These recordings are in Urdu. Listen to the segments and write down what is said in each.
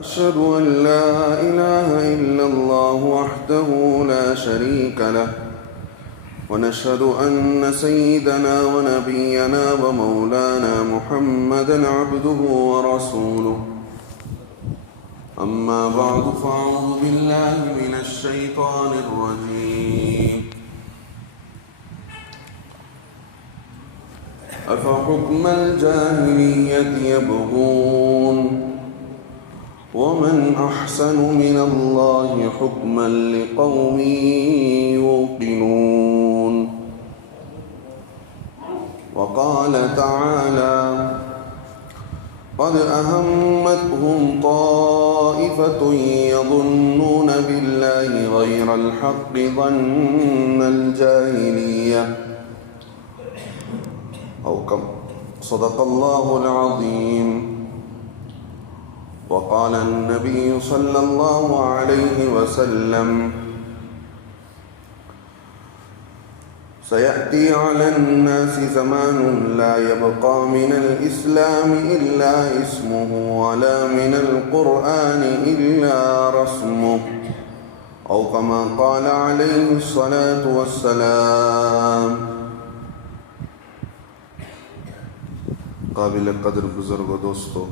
أشهد أن لا إله إلا الله وحده لا شريك له ونشهد أن سيدنا ونبينا ومولانا محمدا عبده ورسوله. أما بعد فأعوذ بالله من الشيطان الرجيم. أفحكم الجاهلية يبغون ومن أحسن من الله حكما لقوم يوقنون. وقال تعالى: قد أهمتهم طائفة يظنون بالله غير الحق ظن الجاهلية أو كم صدق الله العظيم. وقال النبي صلى الله عليه وسلم: سيأتي على الناس زمان لا يبقى من الإسلام إلا اسمه ولا من القرآن إلا رسمه أو كما قال عليه الصلاة والسلام. قابل قدر بزرگ و دوستو،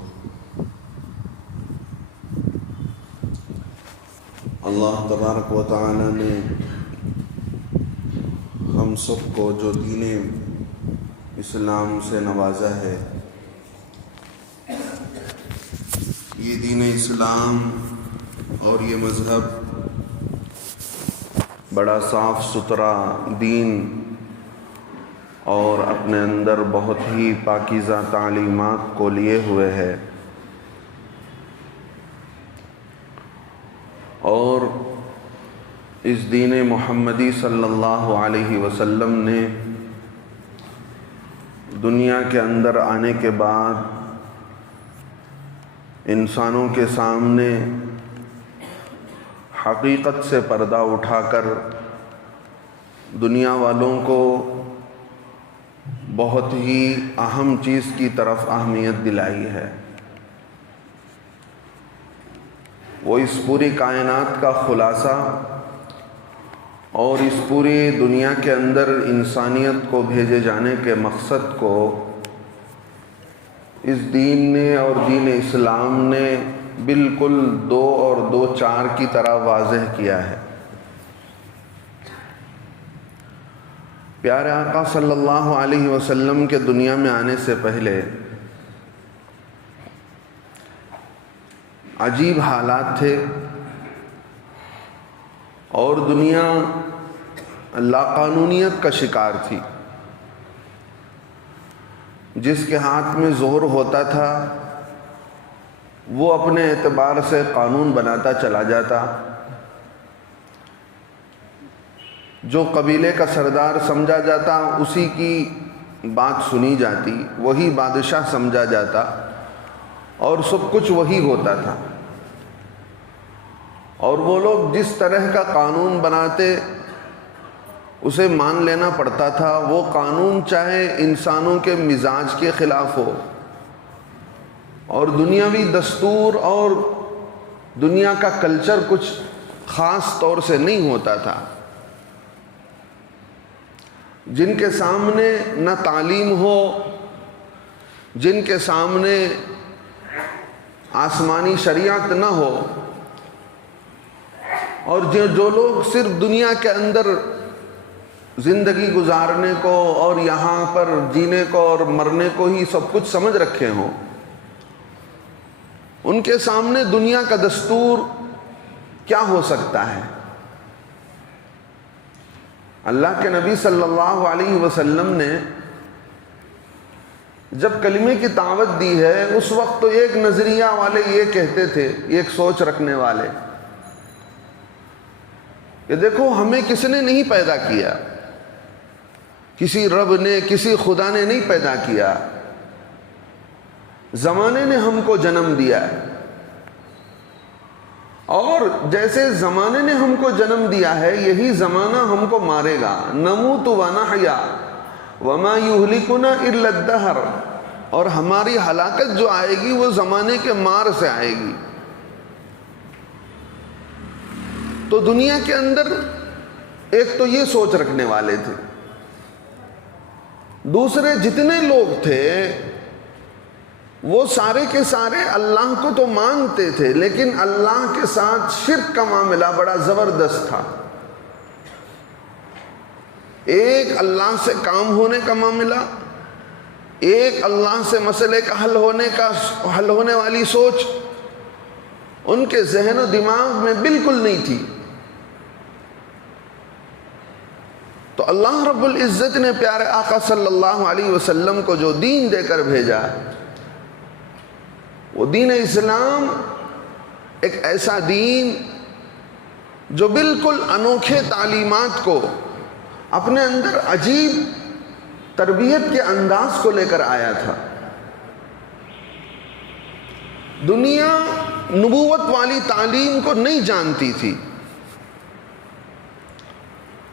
اللہ تبارک و تعالی نے ہم سب کو جو دین اسلام سے نوازا ہے، یہ دین اسلام اور یہ مذہب بڑا صاف ستھرا دین اور اپنے اندر بہت ہی پاکیزہ تعلیمات کو لیے ہوئے ہے، اور اس دین محمدی صلی اللہ علیہ وسلم نے دنیا کے اندر آنے کے بعد انسانوں کے سامنے حقیقت سے پردہ اٹھا کر دنیا والوں کو بہت ہی اہم چیز کی طرف اہمیت دلائی ہے۔ وہ اس پوری کائنات کا خلاصہ اور اس پوری دنیا کے اندر انسانیت کو بھیجے جانے کے مقصد کو اس دین نے اور دین اسلام نے بالکل 2 اور 2 4 کی طرح واضح کیا ہے۔ پیارے آقا صلی اللہ علیہ وسلم کے دنیا میں آنے سے پہلے عجیب حالات تھے، اور دنیا لاقانونیت کا شکار تھی۔ جس کے ہاتھ میں زور ہوتا تھا وہ اپنے اعتبار سے قانون بناتا چلا جاتا، جو قبیلے کا سردار سمجھا جاتا اسی کی بات سنی جاتی، وہی بادشاہ سمجھا جاتا، اور سب کچھ وہی ہوتا تھا۔ اور وہ لوگ جس طرح کا قانون بناتے اسے مان لینا پڑتا تھا، وہ قانون چاہے انسانوں کے مزاج کے خلاف ہو، اور دنیاوی دستور اور دنیا کا کلچر کچھ خاص طور سے نہیں ہوتا تھا۔ جن کے سامنے نہ تعلیم ہو، جن کے سامنے آسمانی شریعت نہ ہو، اور جو لوگ صرف دنیا کے اندر زندگی گزارنے کو اور یہاں پر جینے کو اور مرنے کو ہی سب کچھ سمجھ رکھے ہوں، ان کے سامنے دنیا کا دستور کیا ہو سکتا ہے؟ اللہ کے نبی صلی اللہ علیہ وسلم نے جب کلمے کی دعوت دی ہے، اس وقت تو ایک نظریہ والے یہ کہتے تھے، ایک سوچ رکھنے والے، کہ دیکھو ہمیں کس نے نہیں پیدا کیا، کسی رب نے، کسی خدا نے نہیں پیدا کیا، زمانے نے ہم کو جنم دیا ہے، اور جیسے زمانے نے ہم کو جنم دیا ہے یہی زمانہ ہم کو مارے گا۔ نموت و نحیا وما یہلکنا الا الدہر، اور ہماری ہلاکت جو آئے گی وہ زمانے کے مار سے آئے گی۔ تو دنیا کے اندر ایک تو یہ سوچ رکھنے والے تھے، دوسرے جتنے لوگ تھے وہ سارے کے سارے اللہ کو تو مانتے تھے، لیکن اللہ کے ساتھ شرک کا معاملہ بڑا زبردست تھا۔ ایک اللہ سے کام ہونے کا معاملہ، ایک اللہ سے مسئلے کا حل ہونے والی سوچ ان کے ذہن و دماغ میں بالکل نہیں تھی۔ تو اللہ رب العزت نے پیارے آقا صلی اللہ علیہ وسلم کو جو دین دے کر بھیجا، وہ دین اسلام ایک ایسا دین جو بالکل انوکھے تعلیمات کو اپنے اندر عجیب تربیت کے انداز کو لے کر آیا تھا۔ دنیا نبوت والی تعلیم کو نہیں جانتی تھی۔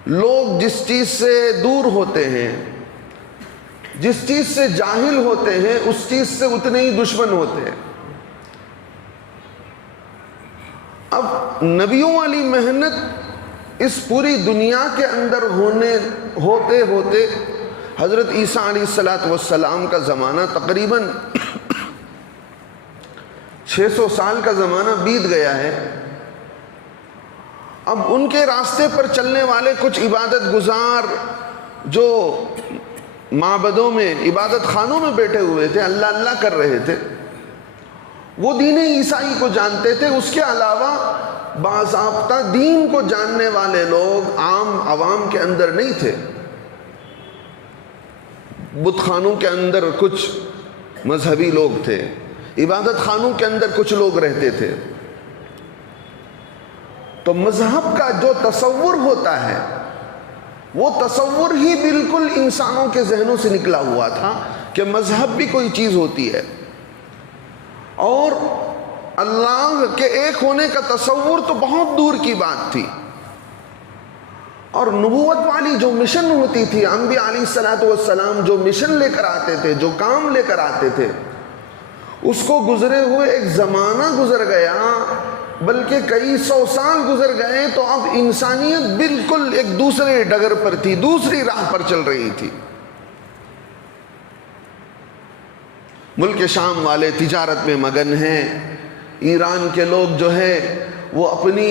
لوگ جس چیز سے دور ہوتے ہیں، جس چیز سے جاہل ہوتے ہیں، اس چیز سے اتنے ہی دشمن ہوتے ہیں۔ اب نبیوں والی محنت اس پوری دنیا کے اندر ہوتے ہوتے حضرت عیسیٰ علیہ السلام کا زمانہ تقریباً 600 سال کا زمانہ بیت گیا ہے۔ اب ان کے راستے پر چلنے والے کچھ عبادت گزار جو معبدوں میں، عبادت خانوں میں بیٹھے ہوئے تھے، اللہ اللہ کر رہے تھے، وہ دین عیسائی کو جانتے تھے۔ اس کے علاوہ باضابطہ دین کو جاننے والے لوگ عام عوام کے اندر نہیں تھے۔ بت خانوں کے اندر کچھ مذہبی لوگ تھے، عبادت خانوں کے اندر کچھ لوگ رہتے تھے۔ تو مذہب کا جو تصور ہوتا ہے، وہ تصور ہی بالکل انسانوں کے ذہنوں سے نکلا ہوا تھا کہ مذہب بھی کوئی چیز ہوتی ہے، اور اللہ کے ایک ہونے کا تصور تو بہت دور کی بات تھی۔ اور نبوت والی جو مشن ہوتی تھی، انبیاء علیہ السلام جو مشن لے کر آتے تھے، جو کام لے کر آتے تھے، اس کو گزرے ہوئے ایک زمانہ گزر گیا، بلکہ کئی سو سال گزر گئے، تو اب انسانیت بالکل ایک دوسرے ڈگر پر تھی، دوسری راہ پر چل رہی تھی۔ ملک شام والے تجارت میں مگن ہیں، ایران کے لوگ جو ہے وہ اپنی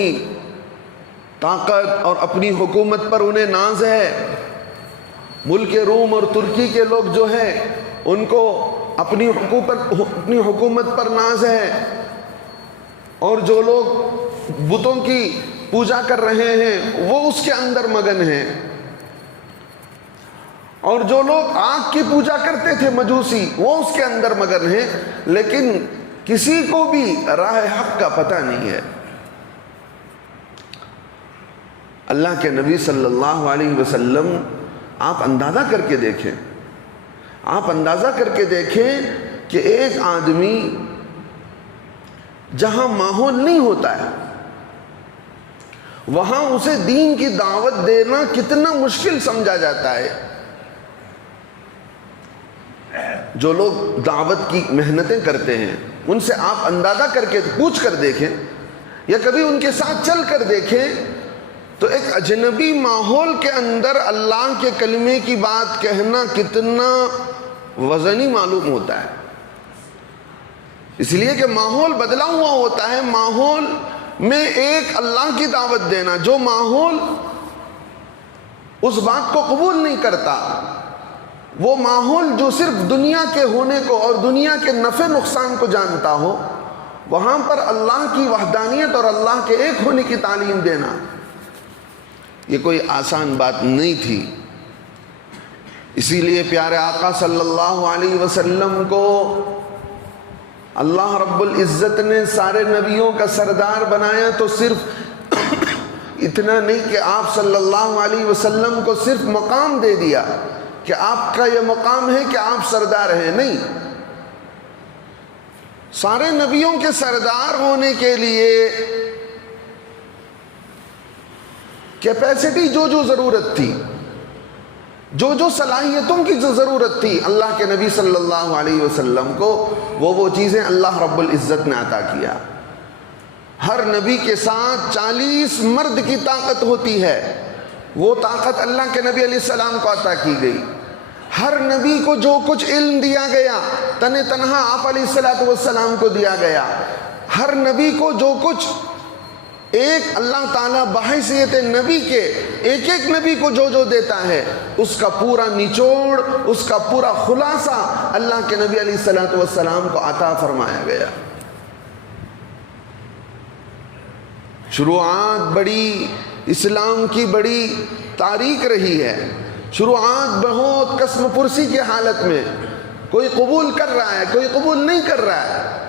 طاقت اور اپنی حکومت پر انہیں ناز ہے، ملک روم اور ترکی کے لوگ جو ہے ان کو اپنی حکومت پر ناز ہے، اور جو لوگ بتوں کی پوجا کر رہے ہیں وہ اس کے اندر مگن ہیں، اور جو لوگ آگ کی پوجا کرتے تھے مجوسی، وہ اس کے اندر مگن ہیں، لیکن کسی کو بھی راہ حق کا پتہ نہیں ہے۔ اللہ کے نبی صلی اللہ علیہ وسلم، آپ اندازہ کر کے دیکھیں، آپ اندازہ کر کے دیکھیں کہ ایک آدمی جہاں ماحول نہیں ہوتا ہے وہاں اسے دین کی دعوت دینا کتنا مشکل سمجھا جاتا ہے۔ جو لوگ دعوت کی محنتیں کرتے ہیں ان سے آپ اندازہ کر کے پوچھ کر دیکھیں، یا کبھی ان کے ساتھ چل کر دیکھیں، تو ایک اجنبی ماحول کے اندر اللہ کے کلمے کی بات کہنا کتنا وزنی معلوم ہوتا ہے۔ اس لیے کہ ماحول بدلا ہوا ہوتا ہے، ماحول میں ایک اللہ کی دعوت دینا، جو ماحول اس بات کو قبول نہیں کرتا، وہ ماحول جو صرف دنیا کے ہونے کو اور دنیا کے نفع نقصان کو جانتا ہو، وہاں پر اللہ کی وحدانیت اور اللہ کے ایک ہونے کی تعلیم دینا، یہ کوئی آسان بات نہیں تھی۔ اسی لیے پیارے آقا صلی اللہ علیہ وسلم کو اللہ رب العزت نے سارے نبیوں کا سردار بنایا، تو صرف اتنا نہیں کہ آپ صلی اللہ علیہ وسلم کو صرف مقام دے دیا کہ آپ کا یہ مقام ہے کہ آپ سردار ہیں، نہیں، سارے نبیوں کے سردار ہونے کے لیے کیپیسٹی جو ضرورت تھی، جو صلاحیتوں کی جو ضرورت تھی، اللہ کے نبی صلی اللہ علیہ وسلم کو وہ چیزیں اللہ رب العزت نے عطا کیا۔ ہر نبی کے ساتھ 40 مرد کی طاقت ہوتی ہے، وہ طاقت اللہ کے نبی علیہ السلام کو عطا کی گئی۔ ہر نبی کو جو کچھ علم دیا گیا تنہا آپ علیہ السلام کو دیا گیا۔ ہر نبی کو جو کچھ ایک اللہ تعالیٰ بحیثیت نبی کے ایک ایک نبی کو جو دیتا ہے، اس کا پورا نچوڑ، اس کا پورا خلاصہ اللہ کے نبی علیہ السلام کو عطا فرمایا گیا۔ شروعات بڑی اسلام کی بڑی تاریک رہی ہے، شروعات بہت قسم پرسی کی حالت میں، کوئی قبول کر رہا ہے، کوئی قبول نہیں کر رہا ہے۔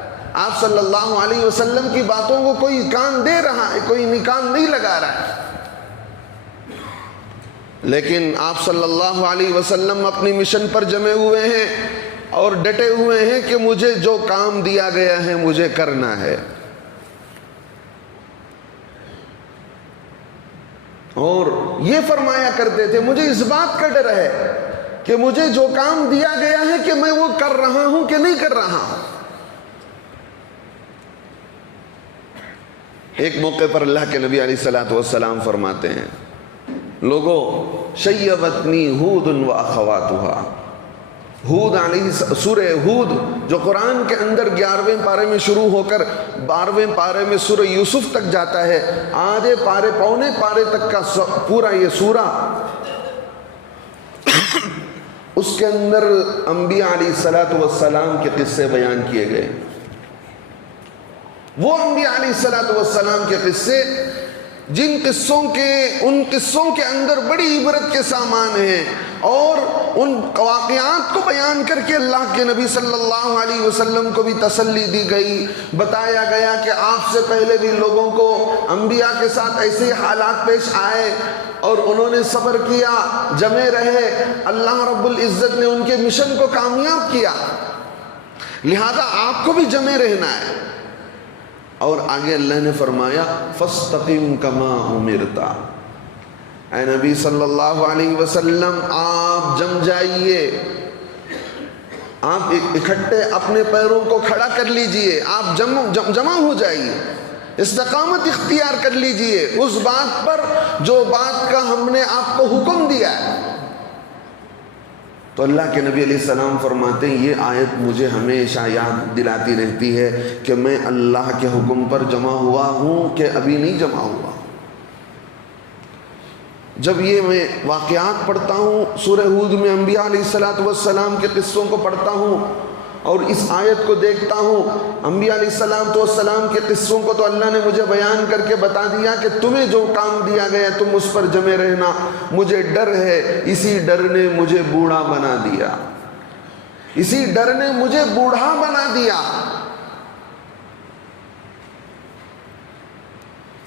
آپ صلی اللہ علیہ وسلم کی باتوں کو کوئی کان دے رہا ہے، کوئی کان نہیں لگا رہا ہے، لیکن آپ صلی اللہ علیہ وسلم اپنی مشن پر جمے ہوئے ہیں اور ڈٹے ہوئے ہیں کہ مجھے جو کام دیا گیا ہے مجھے کرنا ہے۔ اور یہ فرمایا کرتے تھے، مجھے اس بات کا ڈر ہے کہ مجھے جو کام دیا گیا ہے کہ میں وہ کر رہا ہوں کہ نہیں کر رہا ہوں۔ ایک موقع پر اللہ کے نبی علیہ السلام فرماتے ہیں، لوگوں شیبتنی ہود و اخواتہا، ہود علیہ سورہ ہود جو قرآن کے اندر 11ویں پارے میں شروع ہو کر 12ویں پارے میں سورہ یوسف تک جاتا ہے، آدھے پارے پونے پارے تک کا پورا یہ سورہ، اس کے اندر انبیاء علیہ السلام کے قصے بیان کیے گئے۔ وہ انبیاء علیہ السلام کے قصے جن ان قصوں کے اندر بڑی عبرت کے سامان ہیں، اور ان واقعات کو بیان کر کے اللہ کے نبی صلی اللہ علیہ وسلم کو بھی تسلی دی گئی، بتایا گیا کہ آپ سے پہلے بھی لوگوں کو انبیاء کے ساتھ ایسے حالات پیش آئے اور انہوں نے صبر کیا، جمے رہے، اللہ رب العزت نے ان کے مشن کو کامیاب کیا، لہذا آپ کو بھی جمے رہنا ہے۔ اور آگے اللہ نے فرمایا فَاسْتَقِمْ كَمَا أُمِرْتَ، اے نبی صلی اللہ علیہ وسلم آپ جم جائیے، آپ اکٹھے اپنے پیروں کو کھڑا کر لیجئے، آپ جمع ہو جائیے، استقامت اختیار کر لیجئے اس بات پر جو بات کا ہم نے آپ کو حکم دیا ہے۔ تو اللہ کے نبی علیہ السلام فرماتے ہیں یہ آیت مجھے ہمیشہ یاد دلاتی رہتی ہے کہ میں اللہ کے حکم پر جمع ہوا ہوں کہ ابھی نہیں جمع ہوا۔ جب یہ میں واقعات پڑھتا ہوں سورہ ہود میں انبیاء علیہ السلام کے قصوں کو پڑھتا ہوں اور اس آیت کو دیکھتا ہوں، انبیاء علیہ السلام کے قصوں کو تو اللہ نے مجھے بیان کر کے بتا دیا کہ تمہیں جو کام دیا گیا تم اس پر جمے رہنا، مجھے ڈر ہے، اسی ڈر نے مجھے بوڑھا بنا دیا، اسی ڈر نے مجھے بوڑھا بنا دیا۔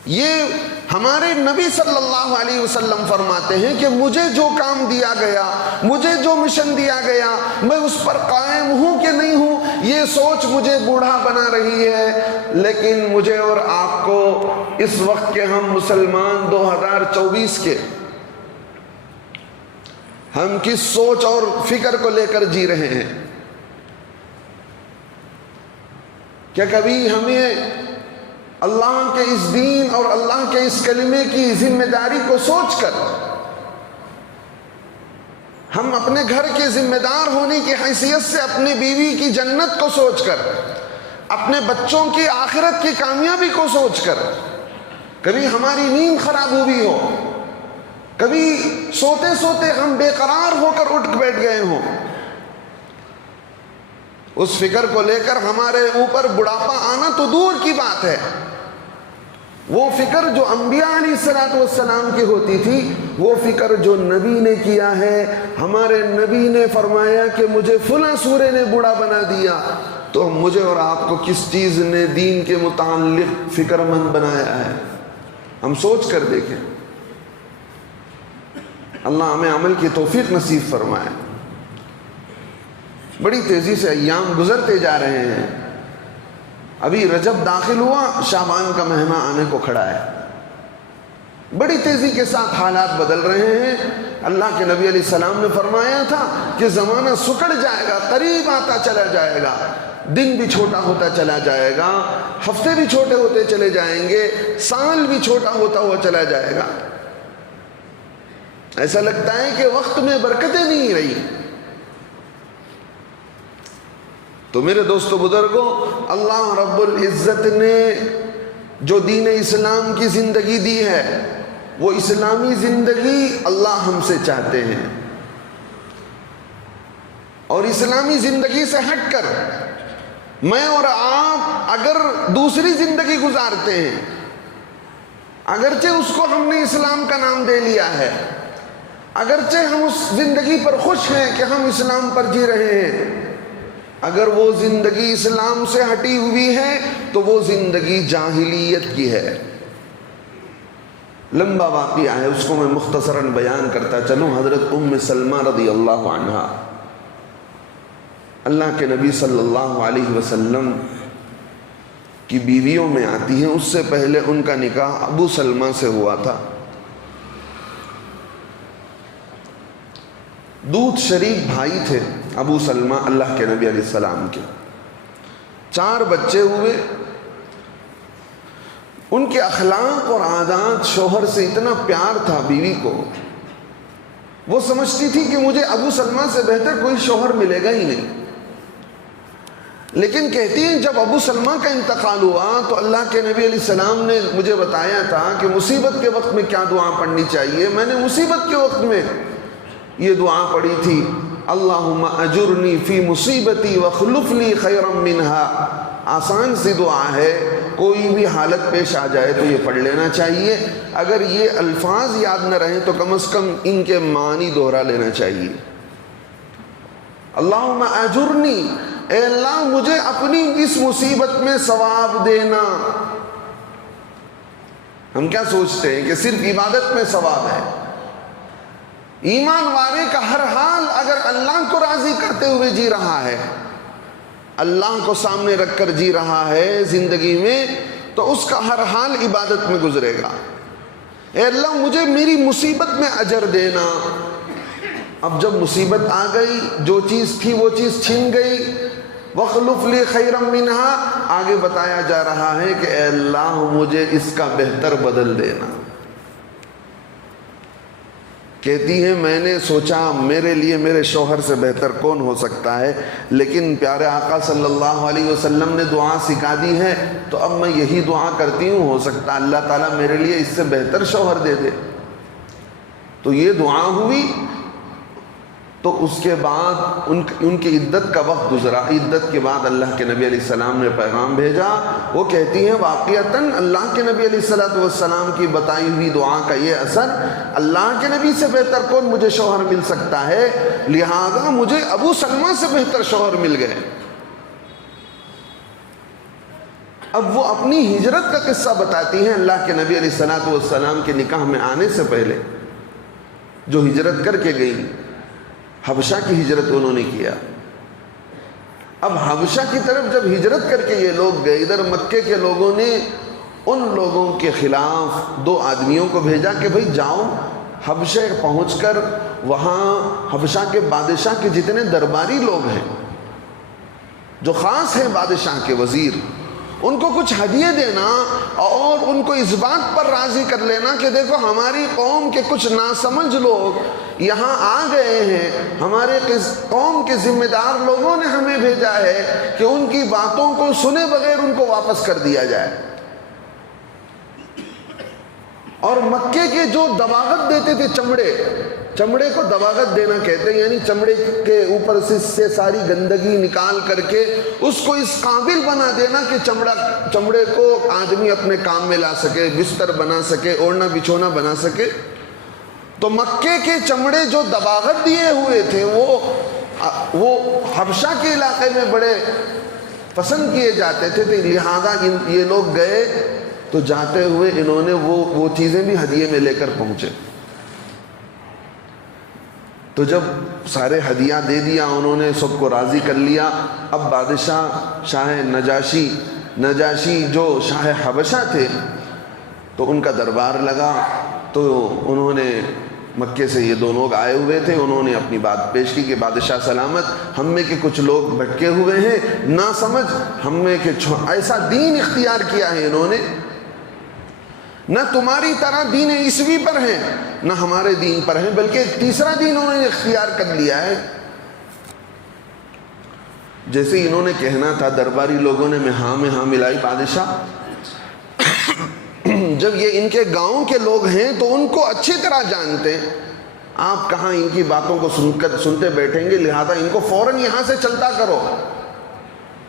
یہ ہمارے نبی صلی اللہ علیہ وسلم فرماتے ہیں کہ مجھے جو کام دیا گیا، مجھے جو مشن دیا گیا، میں اس پر قائم ہوں کہ نہیں ہوں، یہ سوچ مجھے بوڑھا بنا رہی ہے۔ لیکن مجھے اور آپ کو اس وقت کے ہم مسلمان 2024 کے، ہم کس سوچ اور فکر کو لے کر جی رہے ہیں؟ کیا کبھی ہمیں اللہ کے اس دین اور اللہ کے اس کلمے کی ذمہ داری کو سوچ کر، ہم اپنے گھر کے ذمہ دار ہونے کی حیثیت سے اپنی بیوی کی جنت کو سوچ کر، اپنے بچوں کی آخرت کی کامیابی کو سوچ کر، کبھی ہماری نیند خراب ہوئی ہو، کبھی سوتے سوتے ہم بے قرار ہو کر اٹھ بیٹھ گئے ہوں، اس فکر کو لے کر ہمارے اوپر بڑھاپا آنا تو دور کی بات ہے۔ وہ فکر جو انبیاء علیہ السلام کی ہوتی تھی، وہ فکر جو نبی نے کیا ہے، ہمارے نبی نے فرمایا کہ مجھے فلاں سورے نے بوڑھا بنا دیا، تو مجھے اور آپ کو کس چیز نے دین کے متعلق فکر مند بنایا ہے؟ ہم سوچ کر دیکھیں۔ اللہ ہمیں عمل کی توفیق نصیب فرمائے۔ بڑی تیزی سے ایام گزرتے جا رہے ہیں، ابھی رجب داخل ہوا، شعبان کا مہینہ آنے کو کھڑا ہے، بڑی تیزی کے ساتھ حالات بدل رہے ہیں۔ اللہ کے نبی علیہ السلام نے فرمایا تھا کہ زمانہ سکڑ جائے گا، قریب آتا چلا جائے گا، دن بھی چھوٹا ہوتا چلا جائے گا، ہفتے بھی چھوٹے ہوتے چلے جائیں گے، سال بھی چھوٹا ہوتا ہوا چلا جائے گا۔ ایسا لگتا ہے کہ وقت میں برکتیں نہیں رہی۔ تو میرے دوستو بزرگوں، اللہ رب العزت نے جو دین اسلام کی زندگی دی ہے، وہ اسلامی زندگی اللہ ہم سے چاہتے ہیں، اور اسلامی زندگی سے ہٹ کر میں اور آپ اگر دوسری زندگی گزارتے ہیں، اگرچہ اس کو ہم نے اسلام کا نام دے لیا ہے، اگرچہ ہم اس زندگی پر خوش ہیں کہ ہم اسلام پر جی رہے ہیں، اگر وہ زندگی اسلام سے ہٹی ہوئی ہے تو وہ زندگی جاہلیت کی ہے۔ لمبا واقعہ ہے، اس کو میں مختصراً بیان کرتا چلوں۔ حضرت ام سلمہ رضی اللہ عنہا اللہ کے نبی صلی اللہ علیہ وسلم کی بیویوں میں آتی ہیں۔ اس سے پہلے ان کا نکاح ابو سلمہ سے ہوا تھا۔ دودھ شریک بھائی تھے ابو سلمہ اللہ کے نبی علیہ السلام کے، 4 بچے ہوئے۔ ان کے اخلاق اور عادات شوہر سے اتنا پیار تھا بیوی کو، وہ سمجھتی تھی کہ مجھے ابو سلمہ سے بہتر کوئی شوہر ملے گا ہی نہیں۔ لیکن کہتی ہیں جب ابو سلمہ کا انتقال ہوا تو اللہ کے نبی علیہ السلام نے مجھے بتایا تھا کہ مصیبت کے وقت میں کیا دعا پڑھنی چاہیے۔ میں نے مصیبت کے وقت میں یہ دعا پڑھی تھی، اللہم اجرنی فی مصیبتی وخلف لی خیرا منہا۔ آسان سی دعا ہے، کوئی بھی حالت پیش آ جائے تو یہ پڑھ لینا چاہیے۔ اگر یہ الفاظ یاد نہ رہیں تو کم از کم ان کے معنی دوہرا لینا چاہیے۔ اللہم اجرنی، اے اللہ مجھے اپنی اس مصیبت میں ثواب دینا۔ ہم کیا سوچتے ہیں کہ صرف عبادت میں ثواب ہے؟ ایمان والے کا ہر حال اگر اللہ کو راضی کرتے ہوئے جی رہا ہے، اللہ کو سامنے رکھ کر جی رہا ہے زندگی میں، تو اس کا ہر حال عبادت میں گزرے گا۔ اے اللہ مجھے میری مصیبت میں اجر دینا۔ اب جب مصیبت آ گئی، جو چیز تھی وہ چیز چھن گئی، وَخْلُفْ لِي خَيْرًا مِّنْهَا، آگے بتایا جا رہا ہے کہ اے اللہ مجھے اس کا بہتر بدل دینا۔ کہتی ہے میں نے سوچا میرے لیے میرے شوہر سے بہتر کون ہو سکتا ہے، لیکن پیارے آقا صلی اللہ علیہ وسلم نے دعا سکھا دی ہے تو اب میں یہی دعا کرتی ہوں، ہو سکتا اللہ تعالیٰ میرے لیے اس سے بہتر شوہر دے دے۔ تو یہ دعا ہوئی، تو اس کے بعد ان کی عدت کا وقت گزرا۔ عدت کے بعد اللہ کے نبی علیہ السلام نے پیغام بھیجا۔ وہ کہتی ہیں واقعتاً اللہ کے نبی علیہ السلام کی بتائی ہوئی دعا کا یہ اثر، اللہ کے نبی سے بہتر کون مجھے شوہر مل سکتا ہے، لہذا مجھے ابو سلمہ سے بہتر شوہر مل گئے۔ اب وہ اپنی ہجرت کا قصہ بتاتی ہیں۔ اللہ کے نبی علیہ السلام کے نکاح میں آنے سے پہلے جو ہجرت کر کے گئی، حبشہ کی ہجرت انہوں نے کیا۔ اب حبشہ کی طرف جب ہجرت کر کے یہ لوگ گئے، ادھر مکے کے لوگوں نے ان لوگوں کے خلاف 2 آدمیوں کو بھیجا کہ بھئی جاؤ حبشہ پہنچ کر وہاں حبشہ کے بادشاہ کے جتنے درباری لوگ ہیں، جو خاص ہیں بادشاہ کے وزیر، ان کو کچھ ہدیے دینا اور ان کو اس بات پر راضی کر لینا کہ دیکھو ہماری قوم کے کچھ ناسمجھ لوگ یہاں آ گئے ہیں، ہمارے قوم کے ذمہ دار لوگوں نے ہمیں بھیجا ہے کہ ان کی باتوں کو سنے بغیر ان کو واپس کر دیا جائے۔ اور مکے کے جو دباغت دیتے تھے، چمڑے کو دباغت دینا کہتے ہیں، یعنی چمڑے کے اوپر سے ساری گندگی نکال کر کے اس کو اس قابل بنا دینا کہ چمڑے کو آدمی اپنے کام میں لا سکے، بستر بنا سکے، اوڑھنا بچھونا بنا سکے۔ تو مکے کے چمڑے جو دباغت دیے ہوئے تھے وہ حبشہ کے علاقے میں بڑے پسند کیے جاتے تھے، لہذا یہ لوگ گئے تو جاتے ہوئے انہوں نے وہ چیزیں بھی ہدیے میں لے کر پہنچے۔ تو جب سارے ہدیہ دے دیا، انہوں نے سب کو راضی کر لیا۔ اب بادشاہ شاہ نجاشی جو شاہ حبشہ تھے، تو ان کا دربار لگا، تو انہوں نے مکے سے یہ دو لوگ آئے ہوئے تھے، انہوں نے اپنی بات پیش کی کہ بادشاہ سلامت، ہم میں کے کچھ لوگ بھٹکے ہوئے ہیں، نہ سمجھ ہم میں کے ایسا دین اختیار کیا ہے انہوں نے، نہ تمہاری طرح دین عیسوی پر ہیں نہ ہمارے دین پر ہیں، بلکہ ایک تیسرا دین انہوں نے اختیار کر لیا ہے۔ جیسے انہوں نے کہنا تھا، درباری لوگوں نے میں ہاں ملائی، بادشاہ جب یہ ان کے گاؤں کے لوگ ہیں تو ان کو اچھی طرح جانتے ہیں، آپ کہاں ان کی باتوں کو سنتے بیٹھیں گے، لہذا ان کو فوراً یہاں سے چلتا کرو۔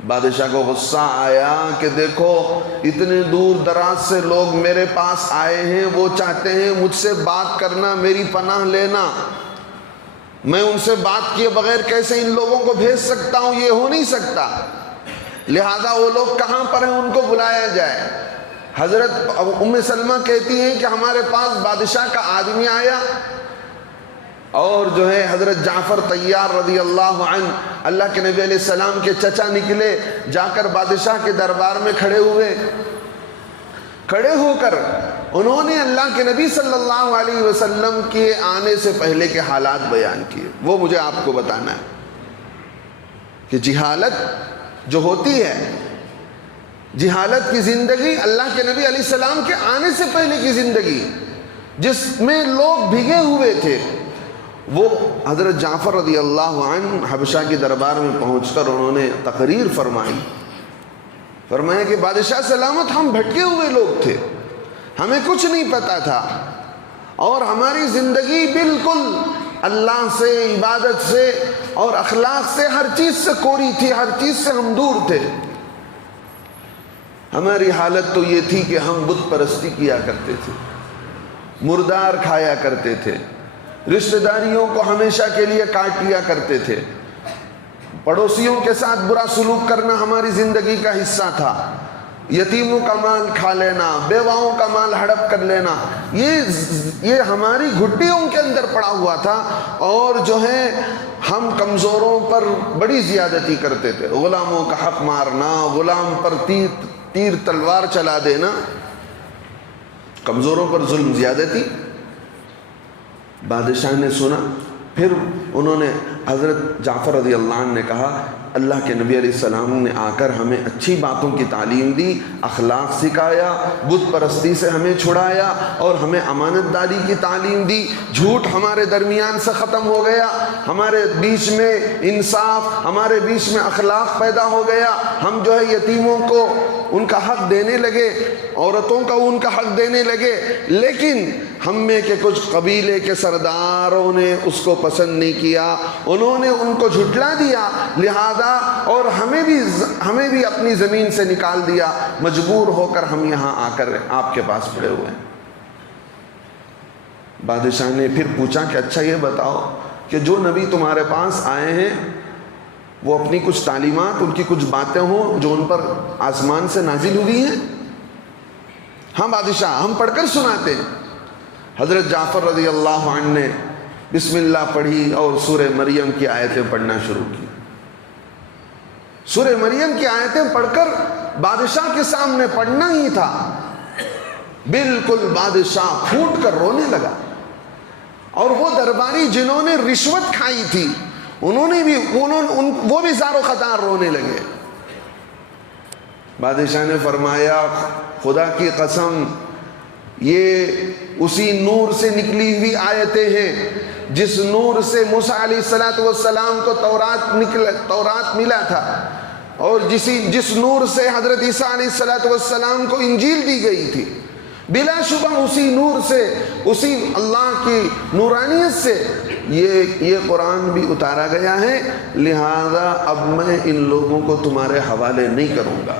بادشاہ کو غصہ آیا کہ دیکھو اتنے دور دراز سے لوگ میرے پاس آئے ہیں، وہ چاہتے ہیں مجھ سے بات کرنا، میری پناہ لینا، میں ان سے بات کیے بغیر کیسے ان لوگوں کو بھیج سکتا ہوں، یہ ہو نہیں سکتا، لہذا وہ لوگ کہاں پر ہیں ان کو بلایا جائے۔ حضرت ام سلمہ کہتی ہیں کہ ہمارے پاس بادشاہ کا آدمی آیا اور جو ہے حضرت جعفر طیار رضی اللہ عنہ، اللہ کے نبی علیہ السلام کے چچا نکلے، جا کر بادشاہ کے دربار میں کھڑے ہوئے، کھڑے ہو کر انہوں نے اللہ کے نبی صلی اللہ علیہ وسلم کے آنے سے پہلے کے حالات بیان کیے۔ وہ مجھے آپ کو بتانا ہے کہ جہالت جو ہوتی ہے، جہالت کی زندگی، اللہ کے نبی علیہ السلام کے آنے سے پہلے کی زندگی جس میں لوگ بھگے ہوئے تھے، وہ حضرت جعفر رضی اللہ عنہ حبشہ کے دربار میں پہنچ کر انہوں نے تقریر فرمایا کہ بادشاہ سلامت، ہم بھٹکے ہوئے لوگ تھے، ہمیں کچھ نہیں پتا تھا، اور ہماری زندگی بالکل اللہ سے، عبادت سے اور اخلاق سے، ہر چیز سے کوری تھی، ہر چیز سے ہم دور تھے۔ ہماری حالت تو یہ تھی کہ ہم بت پرستی کیا کرتے تھے، مردار کھایا کرتے تھے، رشتہ داریوں کو ہمیشہ کے لیے کاٹ لیا کرتے تھے، پڑوسیوں کے ساتھ برا سلوک کرنا ہماری زندگی کا حصہ تھا، یتیموں کا مال کھا لینا، بیواؤں کا مال ہڑپ کر لینا، یہ ہماری گھٹیوں کے اندر پڑا ہوا تھا، اور جو ہے ہم کمزوروں پر بڑی زیادتی کرتے تھے، غلاموں کا حق مارنا، غلام پر تیر تلوار چلا دینا، کمزوروں پر ظلم، زیادتی۔ بادشاہ نے سنا، پھر انہوں نے حضرت جعفر رضی اللہ عنہ نے کہا، اللہ کے نبی علیہ السلام نے آ کر ہمیں اچھی باتوں کی تعلیم دی، اخلاق سکھایا، بت پرستی سے ہمیں چھڑایا، اور ہمیں امانت داری کی تعلیم دی، جھوٹ ہمارے درمیان سے ختم ہو گیا، ہمارے بیچ میں انصاف، ہمارے بیچ میں اخلاق پیدا ہو گیا، ہم جو ہے یتیموں کو ان کا حق دینے لگے، عورتوں کا ان کا حق دینے لگے، لیکن ہم میں کے کچھ قبیلے کے سرداروں نے اس کو پسند نہیں کیا، انہوں نے ان کو جھٹلا دیا، لہذا اور ہمیں بھی اپنی زمین سے نکال دیا، مجبور ہو کر ہم یہاں آ کر آپ کے پاس پڑے ہوئے ہیں۔ بادشاہ نے پھر پوچھا کہ اچھا یہ بتاؤ کہ جو نبی تمہارے پاس آئے ہیں وہ اپنی کچھ تعلیمات، ان کی کچھ باتیں ہوں جو ان پر آسمان سے نازل ہوئی ہیں؟ ہاں بادشاہ، ہم پڑھ کر سناتے ہیں۔ حضرت جعفر رضی اللہ عنہ نے بسم اللہ پڑھی اور سورہ مریم کی آیتیں پڑھنا شروع کی۔ سورہ مریم کی آیتیں پڑھ کر بادشاہ کے سامنے پڑھنا ہی تھا، بالکل بادشاہ پھوٹ کر رونے لگا، اور وہ درباری جنہوں نے رشوت کھائی تھی وہ بھی زار و خطار رونے لگے۔ بادشاہ نے فرمایا، خدا کی قسم، یہ اسی نور سے نکلی ہوئی آیتیں ہیں جس نور سے موسیٰ علیہ السلام کو تورات ملا تھا، اور جس نور سے حضرت عیسیٰ علیہ السلام کو انجیل دی گئی تھی، بلا شبہ اسی نور سے، اسی اللہ کی نورانیت سے یہ قرآن بھی اتارا گیا ہے، لہذا اب میں ان لوگوں کو تمہارے حوالے نہیں کروں گا،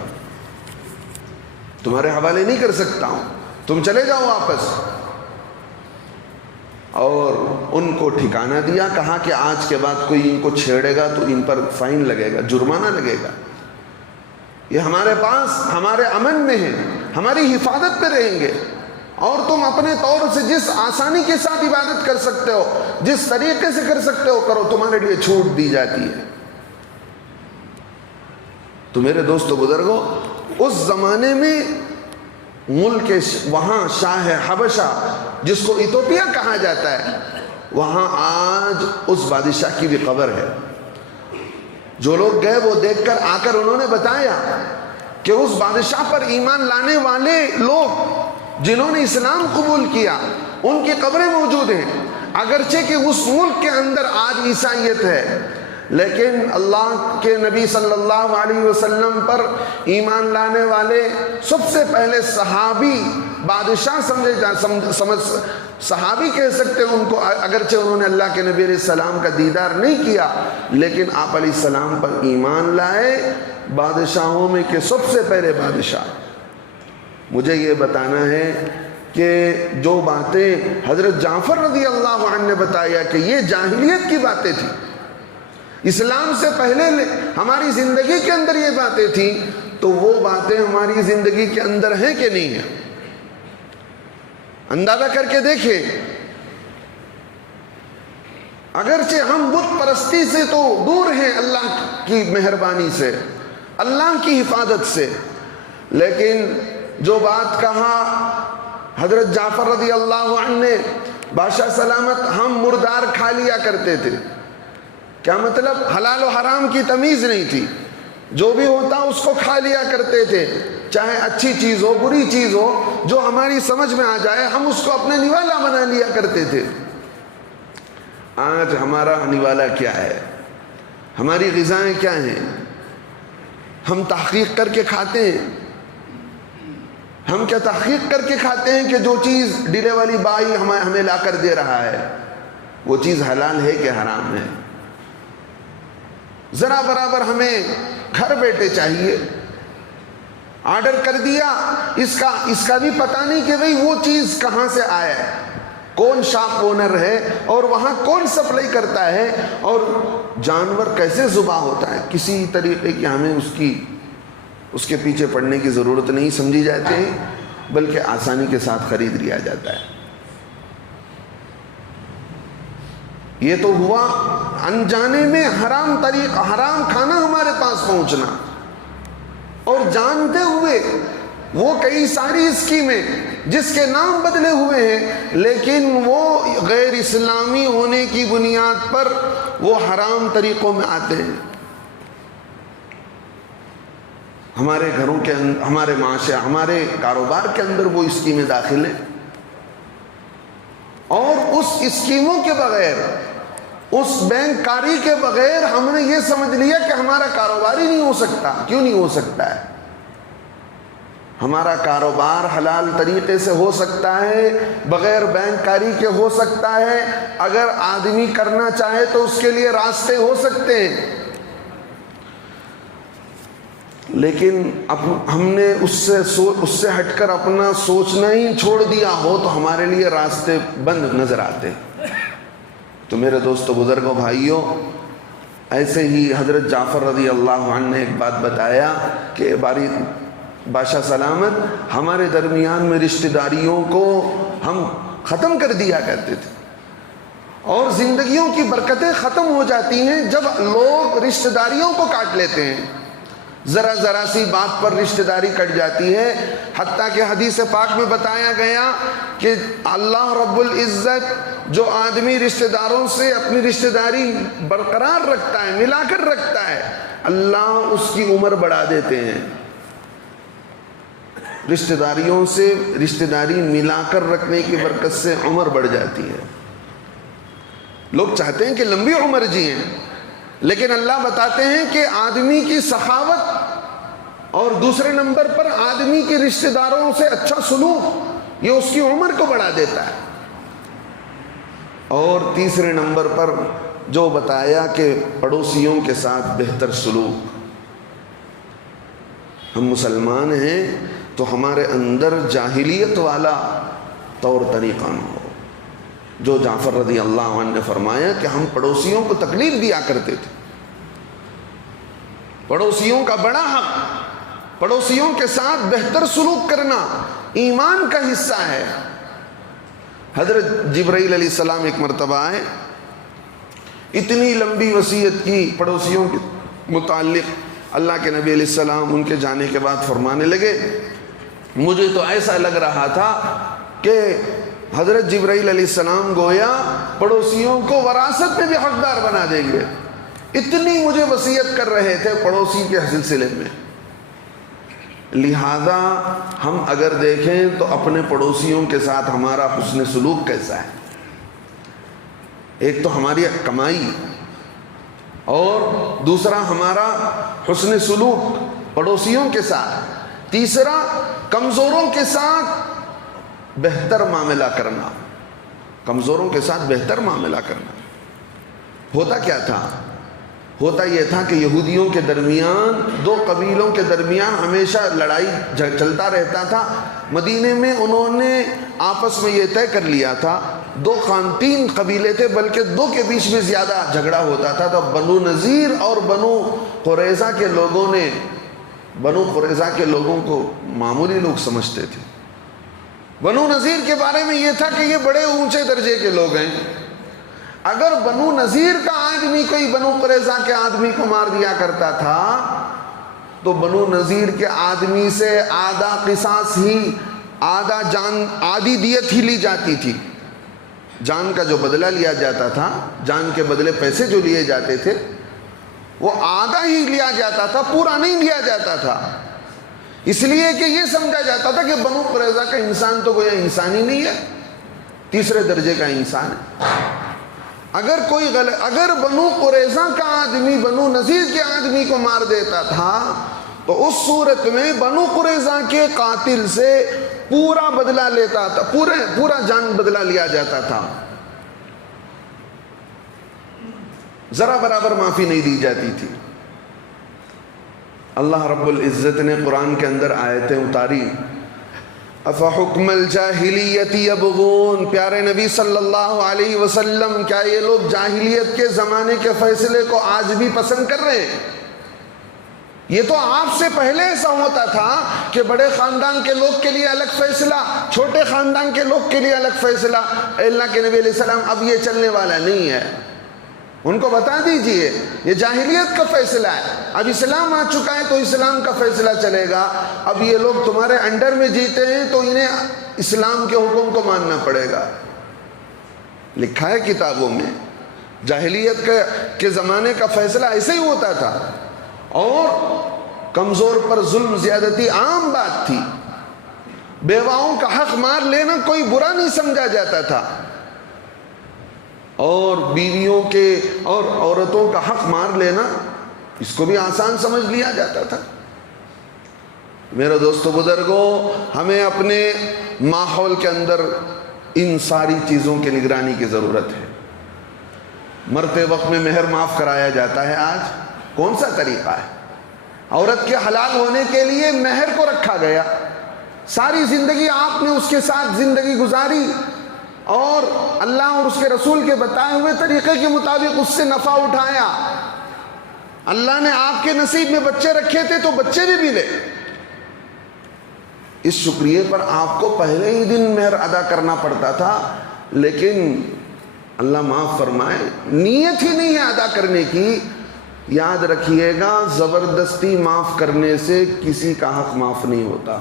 تمہارے حوالے نہیں کر سکتا ہوں، تم چلے جاؤ واپس۔ اور ان کو ٹھکانہ دیا، کہا کہ آج کے بعد کوئی ان کو چھیڑے گا تو ان پر فائن لگے گا، جرمانہ لگے گا، یہ ہمارے پاس ہمارے امن میں ہیں، ہماری حفاظت میں رہیں گے، اور تم اپنے طور سے جس آسانی کے ساتھ عبادت کر سکتے ہو، جس طریقے سے کر سکتے ہو کرو، تمہارے لیے چھوٹ دی جاتی ہے۔ تو میرے دوستو بزرگوں، اس زمانے میں ملک وہاں شاہ حبشہ جس کو ایتھوپیا کہا جاتا ہے، وہاں آج اس بادشاہ کی بھی قبر ہے. جو لوگ گئے وہ دیکھ کر آ کر انہوں نے بتایا کہ اس بادشاہ پر ایمان لانے والے لوگ جنہوں نے اسلام قبول کیا ان کی قبریں موجود ہیں. اگرچہ کہ اس ملک کے اندر آج عیسائیت ہے، لیکن اللہ کے نبی صلی اللہ علیہ وسلم پر ایمان لانے والے سب سے پہلے صحابی بادشاہ صحابی کہہ سکتے ہیں ان کو، اگرچہ انہوں نے اللہ کے نبی علیہ السلام کا دیدار نہیں کیا لیکن آپ علیہ السلام پر ایمان لائے. بادشاہوں میں کے سب سے پہلے بادشاہ. مجھے یہ بتانا ہے کہ جو باتیں حضرت جعفر رضی اللہ عنہ نے بتایا کہ یہ جاہلیت کی باتیں تھیں، اسلام سے پہلے ہماری زندگی کے اندر یہ باتیں تھیں، تو وہ باتیں ہماری زندگی کے اندر ہیں کہ نہیں ہیں؟ اندازہ کر کے دیکھیں. اگرچہ ہم بت پرستی سے تو دور ہیں اللہ کی مہربانی سے، اللہ کی حفاظت سے، لیکن جو بات کہا حضرت جعفر رضی اللہ عنہ نے، بادشاہ سلامت ہم مردار کھا لیا کرتے تھے. کیا مطلب؟ حلال و حرام کی تمیز نہیں تھی، جو بھی ہوتا اس کو کھا لیا کرتے تھے، چاہے اچھی چیز ہو بری چیز ہو، جو ہماری سمجھ میں آ جائے ہم اس کو اپنے نوالا بنا لیا کرتے تھے. آج ہمارا نوالا کیا ہے؟ ہماری غذائیں کیا ہیں؟ ہم تحقیق کر کے کھاتے ہیں. ہم کیا تحقیق کر کے کھاتے ہیں کہ جو چیز ڈیلے والی بائی ہمیں لا کر دے رہا ہے وہ چیز حلال ہے کہ حرام ہے؟ ذرا برابر ہمیں گھر بیٹھے چاہیے، آرڈر کر دیا، اس کا بھی پتہ نہیں کہ بھئی وہ چیز کہاں سے آیا ہے، کون شاپ اونر ہے اور وہاں کون سپلائی کرتا ہے، اور جانور کیسے ذبح ہوتا ہے. کسی طریقے کی ہمیں اس کے پیچھے پڑنے کی ضرورت نہیں سمجھی جاتی ہے، بلکہ آسانی کے ساتھ خرید لیا جاتا ہے. یہ تو ہوا انجانے میں حرام طریقہ، حرام کھانا ہمارے پاس پہنچنا، اور جانتے ہوئے وہ کئی ساری اسکیمیں جس کے نام بدلے ہوئے ہیں لیکن وہ غیر اسلامی ہونے کی بنیاد پر وہ حرام طریقوں میں آتے ہیں. ہمارے گھروں کے اندر، ہمارے معاشرے، ہمارے کاروبار کے اندر وہ اسکیمیں داخل ہیں، اور اس اسکیموں کے بغیر، اس بینک کاری کے بغیر ہم نے یہ سمجھ لیا کہ ہمارا کاروبار ہی نہیں ہو سکتا. کیوں نہیں ہو سکتا ہے؟ ہمارا کاروبار حلال طریقے سے ہو سکتا ہے، بغیر بینک کاری کے ہو سکتا ہے. اگر آدمی کرنا چاہے تو اس کے لیے راستے ہو سکتے ہیں، لیکن اب ہم نے اس سے ہٹ کر اپنا سوچنا ہی چھوڑ دیا ہو تو ہمارے لیے راستے بند نظر آتے. تو میرے دوستو، بزرگوں، بھائیوں، ایسے ہی حضرت جعفر رضی اللہ عنہ نے ایک بات بتایا کہ بادشاہ سلامت ہمارے درمیان میں رشتہ داریوں کو ہم ختم کر دیا کرتے تھے، اور زندگیوں کی برکتیں ختم ہو جاتی ہیں جب لوگ رشتہ داریوں کو کاٹ لیتے ہیں. ذرا سی بات پر رشتہ داری کٹ جاتی ہے، حتیٰ کہ حدیث پاک میں بتایا گیا کہ اللہ رب العزت جو آدمی رشتہ داروں سے اپنی رشتہ داری برقرار رکھتا ہے، ملا کر رکھتا ہے، اللہ اس کی عمر بڑھا دیتے ہیں. رشتہ داریوں سے رشتہ داری ملا کر رکھنے کی برکت سے عمر بڑھ جاتی ہے. لوگ چاہتے ہیں کہ لمبی عمر جئیں، لیکن اللہ بتاتے ہیں کہ آدمی کی سخاوت اور دوسرے نمبر پر آدمی کے رشتہ داروں سے اچھا سلوک یہ اس کی عمر کو بڑھا دیتا ہے. اور تیسرے نمبر پر جو بتایا کہ پڑوسیوں کے ساتھ بہتر سلوک. ہم مسلمان ہیں تو ہمارے اندر جاہلیت والا طور طریقہ نہ ہو. جو جعفر رضی اللہ عنہ نے فرمایا کہ ہم پڑوسیوں کو تکلیف دیا کرتے تھے. پڑوسیوں کا بڑا حق، پڑوسیوں کے ساتھ بہتر سلوک کرنا ایمان کا حصہ ہے. حضرت جبرائیل علیہ السلام ایک مرتبہ آئے، اتنی لمبی وصیت کی پڑوسیوں کے متعلق. اللہ کے نبی علیہ السلام ان کے جانے کے بعد فرمانے لگے، مجھے تو ایسا لگ رہا تھا کہ حضرت جبرائیل علیہ السلام گویا پڑوسیوں کو وراثت میں بھی حقدار بنا دیں گے، اتنی مجھے وصیت کر رہے تھے پڑوسی کے سلسلے میں۔ لہذا ہم اگر دیکھیں تو اپنے پڑوسیوں کے ساتھ ہمارا حسن سلوک کیسا ہے؟ ایک تو ہماری کمائی اور دوسرا ہمارا حسن سلوک پڑوسیوں کے ساتھ، تیسرا کمزوروں کے ساتھ بہتر معاملہ کرنا، کمزوروں کے ساتھ بہتر معاملہ کرنا۔ ہوتا کیا تھا؟ ہوتا یہ تھا کہ یہودیوں کے درمیان، دو قبیلوں کے درمیان ہمیشہ لڑائی چلتا رہتا تھا۔ مدینے میں انہوں نے آپس میں یہ طے کر لیا تھا، تین قبیلے تھے بلکہ دو کے بیچ میں زیادہ جھگڑا ہوتا تھا، تو بنو نذیر اور بنو قریظہ کے لوگوں نے، بنو قریظہ کے لوگوں کو معمولی لوگ سمجھتے تھے۔ بنو نذیر کے بارے میں یہ تھا کہ یہ بڑے اونچے درجے کے لوگ ہیں، اگر بنو نذیر کا آدمی کوئی بنو قریظہ کے آدمی کو مار دیا کرتا تھا تو بنو نذیر کے آدمی سے آدھا قصاص ہی، آدھا جان، آدھی دیت ہی لی جاتی تھی۔ جان کا جو بدلہ لیا جاتا تھا، جان کے بدلے پیسے جو لیے جاتے تھے، وہ آدھا ہی لیا جاتا تھا، پورا نہیں لیا جاتا تھا، اس لیے کہ یہ سمجھا جاتا تھا کہ بنو قریظہ کا انسان تو کوئی انسان ہی نہیں ہے، تیسرے درجے کا انسان ہے۔ اگر بنو قریظہ کا آدمی بنو نذیر کے آدمی کو مار دیتا تھا تو اس صورت میں بنو قریظہ کے قاتل سے پورا بدلہ لیتا تھا، پورا جان بدلہ لیا جاتا تھا، ذرا برابر معافی نہیں دی جاتی تھی۔ اللہ رب العزت نے قرآن کے اندر آیتیں اتاری، افحکم الجاہلیت یبغون، پیارے نبی صلی اللہ علیہ وسلم کیا یہ لوگ جاہلیت کے زمانے کے فیصلے کو آج بھی پسند کر رہے ہیں؟ یہ تو آپ سے پہلے ایسا ہوتا تھا کہ بڑے خاندان کے لوگ کے لیے الگ فیصلہ، چھوٹے خاندان کے لوگ کے لیے الگ فیصلہ۔ اللہ کے نبی علیہ السلام اب یہ چلنے والا نہیں ہے، ان کو بتا دیجئے یہ جاہلیت کا فیصلہ ہے، اب اسلام آ چکا ہے تو اسلام کا فیصلہ چلے گا، اب یہ لوگ تمہارے انڈر میں جیتے ہیں تو انہیں اسلام کے حکم کو ماننا پڑے گا۔ لکھا ہے کتابوں میں جاہلیت کے زمانے کا فیصلہ ایسے ہی ہوتا تھا، اور کمزور پر ظلم زیادتی عام بات تھی، بیواؤں کا حق مار لینا کوئی برا نہیں سمجھا جاتا تھا، اور بیویوں کے اور عورتوں کا حق مار لینا اس کو بھی آسان سمجھ لیا جاتا تھا۔ میرے دوستو بزرگوں، ہمیں اپنے ماحول کے اندر ان ساری چیزوں کی نگرانی کی ضرورت ہے۔ مرتے وقت میں مہر معاف کرایا جاتا ہے، آج کون سا طریقہ ہے؟ عورت کے حلال ہونے کے لیے مہر کو رکھا گیا، ساری زندگی آپ نے اس کے ساتھ زندگی گزاری اور اللہ اور اس کے رسول کے بتائے ہوئے طریقے کے مطابق اس سے نفع اٹھایا، اللہ نے آپ کے نصیب میں بچے رکھے تھے تو بچے بھی ملے، اس شکریہ پر آپ کو پہلے ہی دن مہر ادا کرنا پڑتا تھا، لیکن اللہ معاف فرمائے نیت ہی نہیں ہے ادا کرنے کی۔ یاد رکھیے گا، زبردستی معاف کرنے سے کسی کا حق معاف نہیں ہوتا۔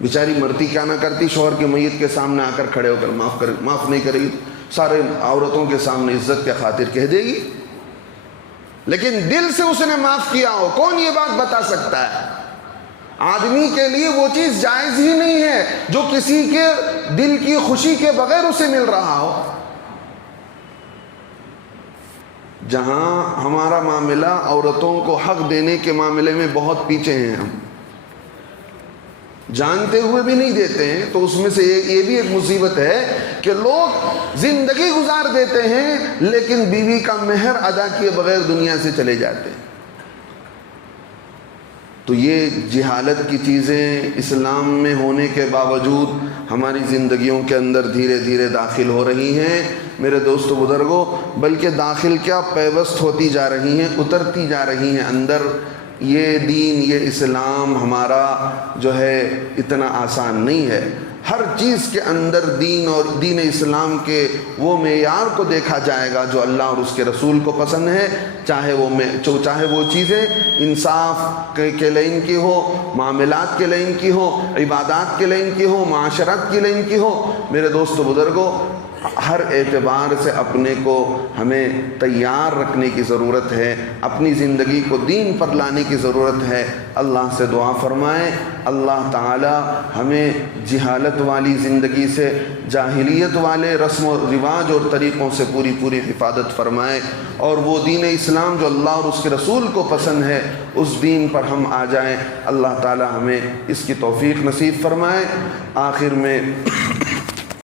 بیچاری مرتی کیا نہ کرتی، شوہر کی میت کے سامنے آ کر کھڑے ہو کر معاف نہیں کرے گی، سارے عورتوں کے سامنے عزت کے خاطر کہہ دے گی، لیکن دل سے اس نے معاف کیا ہو، کون یہ بات بتا سکتا ہے؟ آدمی کے لیے وہ چیز جائز ہی نہیں ہے جو کسی کے دل کی خوشی کے بغیر اسے مل رہا ہو۔ جہاں ہمارا معاملہ عورتوں کو حق دینے کے معاملے میں بہت پیچھے ہیں، ہم جانتے ہوئے بھی نہیں دیتے ہیں، تو اس میں سے یہ بھی ایک مصیبت ہے کہ لوگ زندگی گزار دیتے ہیں لیکن بیوی کا مہر ادا کیے بغیر دنیا سے چلے جاتے ہیں۔ تو یہ جہالت کی چیزیں اسلام میں ہونے کے باوجود ہماری زندگیوں کے اندر دھیرے دھیرے داخل ہو رہی ہیں میرے دوستو بزرگوں، بلکہ داخل کیا پیوست ہوتی جا رہی ہیں، اترتی جا رہی ہیں اندر۔ یہ دین، یہ اسلام ہمارا جو ہے اتنا آسان نہیں ہے۔ ہر چیز کے اندر دین اور دین اسلام کے وہ معیار کو دیکھا جائے گا جو اللہ اور اس کے رسول کو پسند ہے، چاہے وہ چیزیں انصاف کے لائن کی ہو، معاملات کے لائن کی ہو، عبادات کے لائن کی ہو، معاشرت کے لائن کی ہو۔ میرے دوست و بزرگوں، ہر اعتبار سے اپنے کو ہمیں تیار رکھنے کی ضرورت ہے، اپنی زندگی کو دین پر لانے کی ضرورت ہے۔ اللہ سے دعا فرمائیں اللہ تعالی ہمیں جہالت والی زندگی سے، جاہلیت والے رسم و رواج اور طریقوں سے پوری حفاظت فرمائے، اور وہ دین اسلام جو اللہ اور اس کے رسول کو پسند ہے اس دین پر ہم آ جائیں۔ اللہ تعالی ہمیں اس کی توفیق نصیب فرمائے۔ آخر میں